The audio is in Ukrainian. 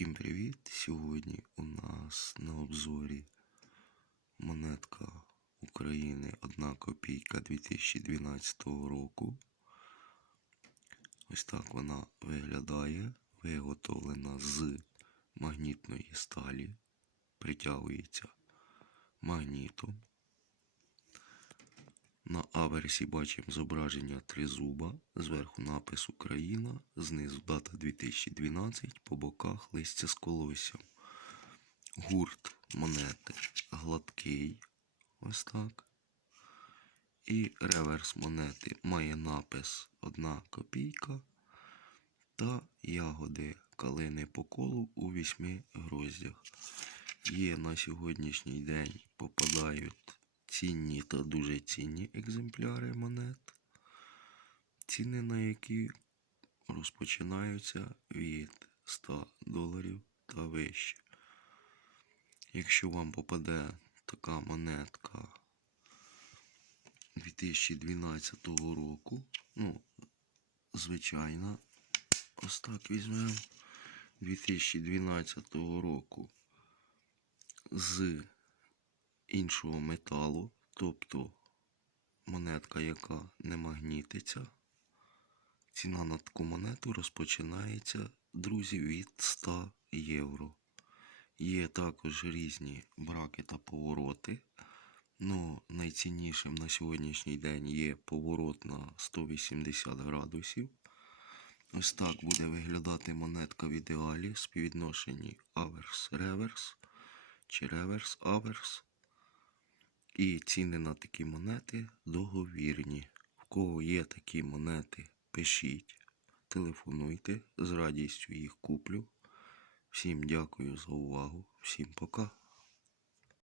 Всім привіт! Сьогодні у нас на обзорі монетка України 1 копійка 2012 року. Ось так вона виглядає. Виготовлена з магнітної сталі. Притягується магнітом. На аверсі бачимо зображення тризуба, зверху напис Україна, знизу дата 2012, по боках листя з колоссям. Гурт монети гладкий, ось так. І реверс монети має напис 1 копійка та ягоди калини по колу у вісьми гроздях. Є на сьогоднішній день попадають цінні та дуже цінні екземпляри монет, ціни на які розпочинаються від 100 доларів та вище. Якщо вам попаде така монетка 2012 року, ну, звичайно, ось так візьмемо 2012 року з іншого металу, тобто монетка, яка не магнітиться. Ціна на таку монету розпочинається, друзі, від 100 євро. Є також різні браки та повороти. Ну, найціннішим на сьогоднішній день є поворот на 180 градусів. Ось так буде виглядати монетка в ідеалі в співвідношенні аверс-реверс чи реверс-аверс. І ціни на такі монети договірні. В кого є такі монети, пишіть, телефонуйте, з радістю їх куплю. Всім дякую за увагу, всім пока.